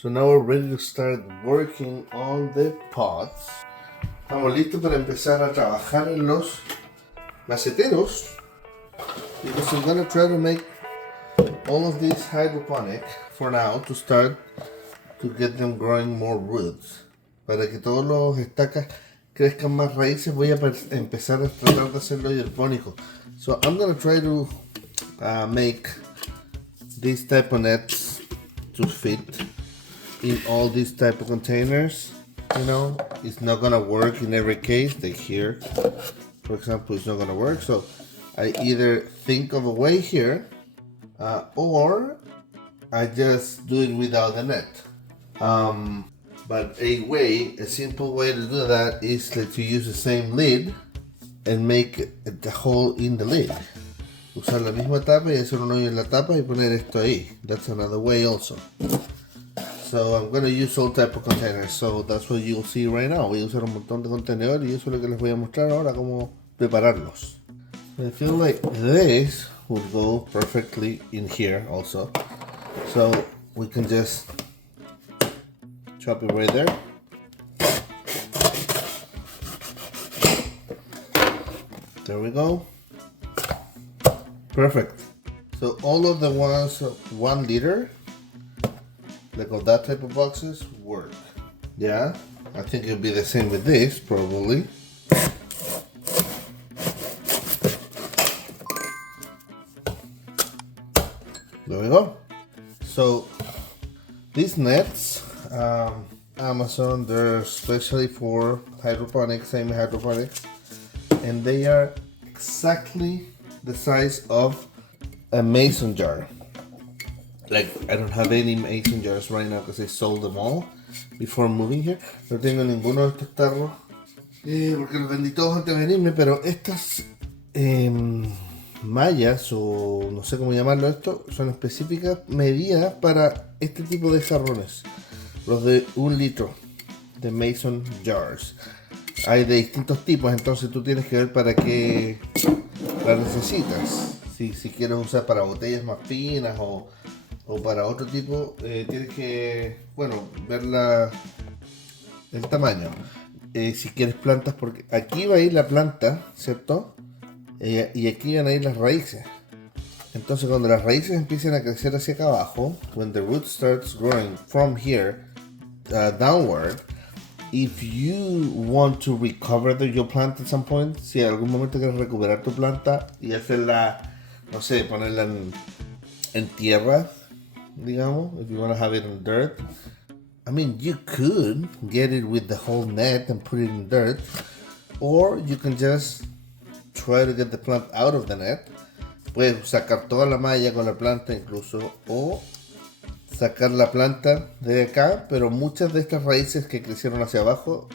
So now we're ready to start working on the pots. Estamos listos para empezar a trabajar en los maceteros. Because I'm gonna try to make all of these hydroponic for now to start to get them growing more roots. Para que todos los estacas crezcan más raíces, voy a empezar a tratar de hacerlo hidropónico. So I'm gonna try to make these type of nets to fit in all these type of containers. You know, it's not gonna work in every case. Like here, for example, it's not gonna work. So I either think of a way here, or I just do it without the net. But a simple way to do that is to use the same lid and make the hole in the lid. Usar la misma tapa y hacer un hoyo en la tapa y poner esto ahí. That's another way also. So I'm going to use all type of containers. So that's what you'll see right now. Voy a usar un montón de contenedores y eso es lo que les voy a mostrar ahora, cómo prepararlos. I feel like this would go perfectly in here also. So we can just chop it right there. There we go. Perfect. So all of the ones 1 liter, like of that type of boxes, work. Yeah, I think it'll be the same with this probably. There we go. So these nets, Amazon, they're especially for hydroponics, semi-hydroponics, and they are exactly the size of a mason jar. Like, I don't have any mason jars right now because I sold them all before moving here. No tengo ninguno de estos tarros porque los vendí todos antes de venirme, pero estas mallas, o no sé cómo llamarlo esto, son específicas medidas para este tipo de jarrones, los de 1 litro de mason jars. Hay de distintos tipos, entonces tú tienes que ver para qué las necesitas. Si quieres usar para botellas más finas o para otro tipo, tienes que, ver el tamaño. Si quieres plantas, porque aquí va a ir la planta, ¿cierto? Y aquí van a ir las raíces. Entonces cuando las raíces empiecen a crecer hacia acá abajo, when the root starts growing from here downward, if you want to recover your plant at some point, si en algún momento quieres recuperar tu planta y hacerla, no sé, ponerla en tierra, digamos, if you want to have it in dirt, I mean, you could get it with the whole net and put it in dirt, or you can just try to get the plant out of the net. Puedes sacar toda la malla con la planta incluso, o sacar la planta de acá, pero muchas de estas raíces que crecieron hacia abajo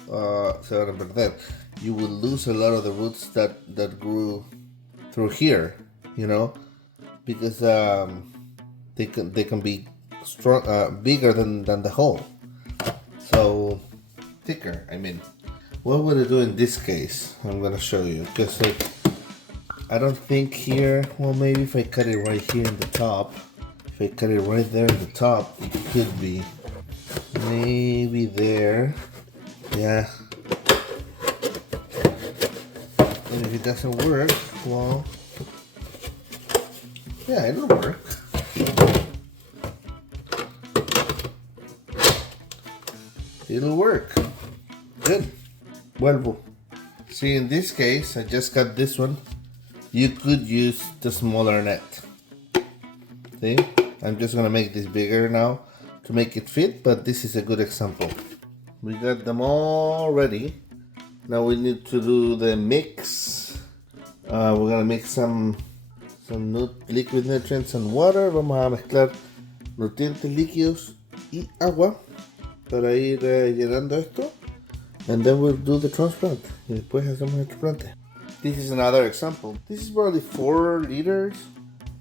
se van a perder. You will lose a lot of the roots that grew through here, you know, because they can be strong, bigger than the hole. So thicker, I mean. What would I do in this case? I'm gonna show you, because I don't think here, well, maybe if I cut it right here in the top, if I cut it right there in the top, it could be maybe there. Yeah. And if it doesn't work, well, yeah, it'll work. It'll work. Good. Vuelvo. See, in this case, I just got this one. You could use the smaller net. See? I'm just gonna make this bigger now to make it fit, but this is a good example. We got them all ready. Now we need to do the mix. We're gonna mix some liquid nutrients and water. Vamos a mezclar nutrientes líquidos y agua para ir llenando esto. And then we'll do the transplant. Y después hacemos el trasplante. This is another example. This is probably 4 liters.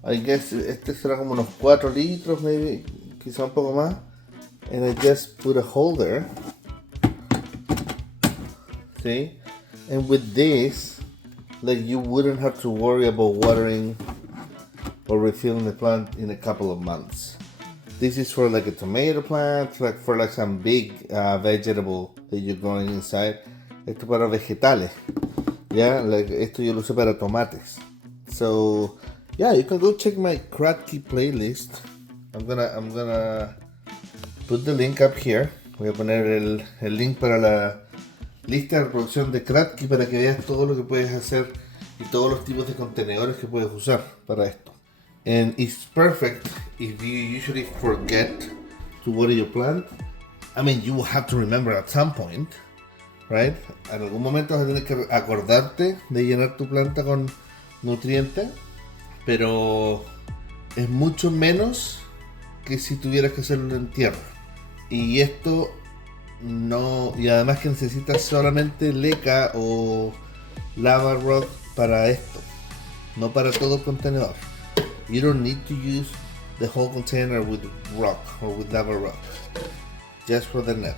I guess este será como unos 4 litros, maybe, quizá un poco más. And I just put a hole there. See? And with this, like, you wouldn't have to worry about watering or refilling the plant in a couple of months. This is for like a tomato plant, like for like some big vegetable that you're growing inside. Esto para vegetales. Yeah, like esto yo lo usé para tomates. So yeah, you can go check my Kratky playlist. I'm gonna put the link up here. Voy a poner el link para la lista de reproducción de Kratky para que veas todo lo que puedes hacer y todos los tipos de contenedores que puedes usar para esto. And it's perfect if you usually forget to water your plant. I mean, you will have to remember at some point, right? En algún momento vas a tener que acordarte de llenar tu planta con nutrientes, pero es mucho menos que si tuvieras que hacerlo en tierra. Y esto no, y además que necesitas solamente leca o lava rock para esto, no para todo el contenedor. You don't need to use the whole container with rock or with lava rock, just for the net.